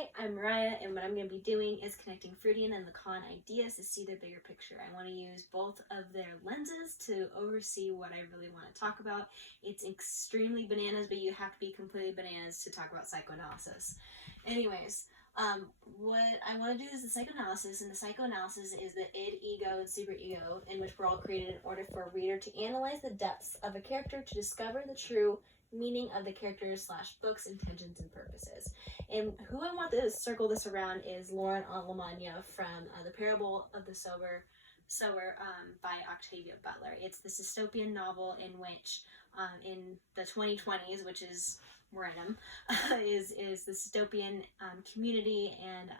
Hi, I'm Mariah, and what I'm going to be doing is connecting Freudian and Lacan ideas to see their bigger picture. I want to use both of their lenses to oversee what I really want to talk about. It's extremely bananas, but you have to be completely bananas to talk about psychoanalysis. Anyways, what I want to do is the psychoanalysis, and the psychoanalysis is the id, ego, and superego, in which we're all created in order for a reader to analyze the depths of a character to discover the true meaning of the characters / book's intentions and purposes. And who I want to circle this around is Olamania from The Parable of the Sower by Octavia Butler. It's this dystopian novel in which in the 2020s, which is we're in them, is this dystopian community, and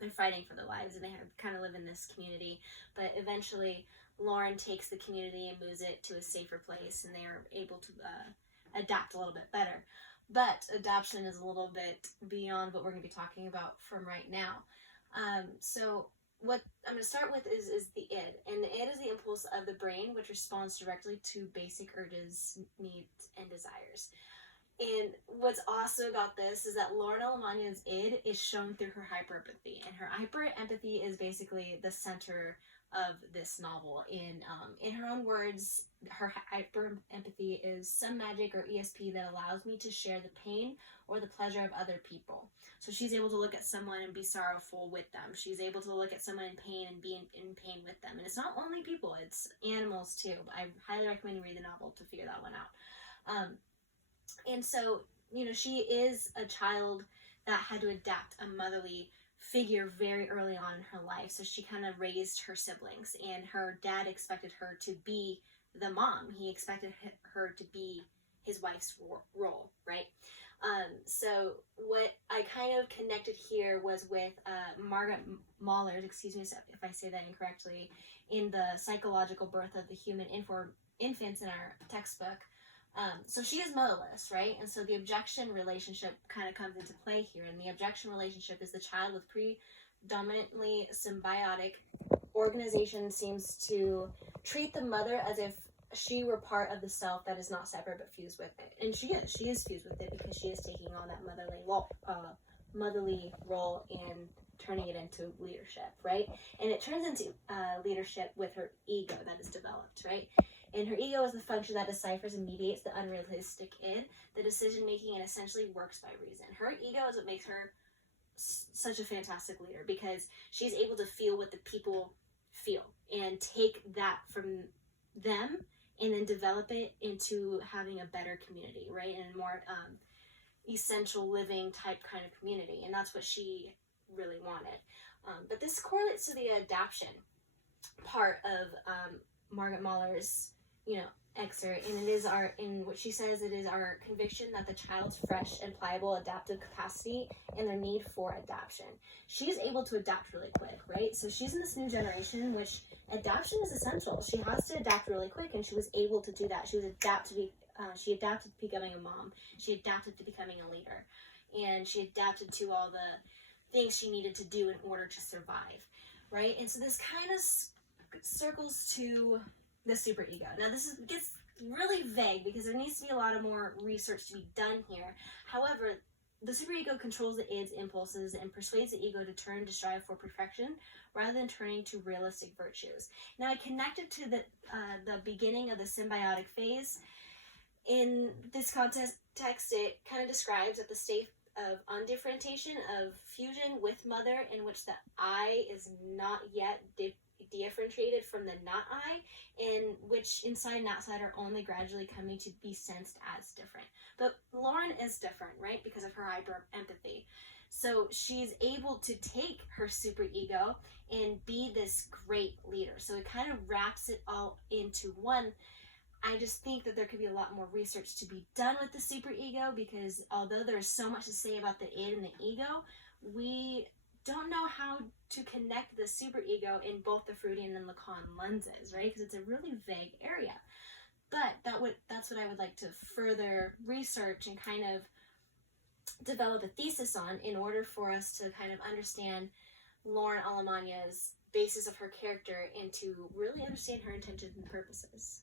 they're fighting for their lives, and they kind of live in this community, but eventually Lauren takes the community and moves it to a safer place, and they are able to adapt a little bit better. But adoption is a little bit beyond what we're going to be talking about from right now. So what I'm going to start with is the id. And the id is the impulse of the brain, which responds directly to basic urges, needs, and desires. And what's awesome about this is that Lauren Olamania's id is shown through her hyperempathy. And her hyperempathy is basically the center of this novel. In her own words, her hyperempathy is some magic or ESP that allows me to share the pain or the pleasure of other people. So she's able to look at someone and be sorrowful with them. She's able to look at someone in pain and be in pain with them. And it's not only people, it's animals too. I highly recommend you read the novel to figure that one out. And so, she is a child that had to adapt a motherly figure very early on in her life. So she kind of raised her siblings, and her dad expected her to be the mom. He expected her to be his wife's role, right? So what I kind of connected here was with Margaret Mahler, excuse me if I say that incorrectly, in the Psychological Birth of the Human Infants in our textbook. So she is motherless, right? And so the objection relationship kind of comes into play here. And the objection relationship is the child with predominantly symbiotic organization seems to treat the mother as if she were part of the self that is not separate but fused with it. And she is fused with it, because she is taking on that motherly role and turning it into leadership, right? And it turns into leadership with her ego that is developed, right? And her ego is the function that deciphers and mediates the unrealistic id, the decision making, and essentially works by reason. Her ego is what makes her such a fantastic leader, because she's able to feel what the people feel and take that from them and then develop it into having a better community, right? And a more essential living type kind of community. And that's what she really wanted. But this correlates to the adoption part of Margaret Mahler's excerpt, and it is in what she says, it is our conviction that the child's fresh and pliable adaptive capacity and their need for adaptation. She's able to adapt really quick, right? So she's in this new generation in which adaptation is essential. She has to adapt really quick, and she was able to do that. She adapted to becoming a mom. She adapted to becoming a leader, and she adapted to all the things she needed to do in order to survive, right? And so this kind of circles to the superego. Now this gets really vague because there needs to be a lot of more research to be done here. However, the superego controls the id's impulses and persuades the ego to turn to strive for perfection rather than turning to realistic virtues. Now I connected to the beginning of the symbiotic phase. In this context, it kind of describes at the state of undifferentiation of fusion with mother, in which the I is not yet differentiated from the not I, and which inside and outside are only gradually coming to be sensed as different. But Lauren is different, right? Because of her hyper empathy. So she's able to take her superego and be this great leader. So it kind of wraps it all into one. I just think that there could be a lot more research to be done with the superego, because although there's so much to say about the id and the ego, we don't know how to connect the superego in both the Freudian and Lacan lenses, right? Because it's a really vague area. But that's what I would like to further research and kind of develop a thesis on, in order for us to kind of understand Lauren Olamania's basis of her character and to really understand her intentions and purposes.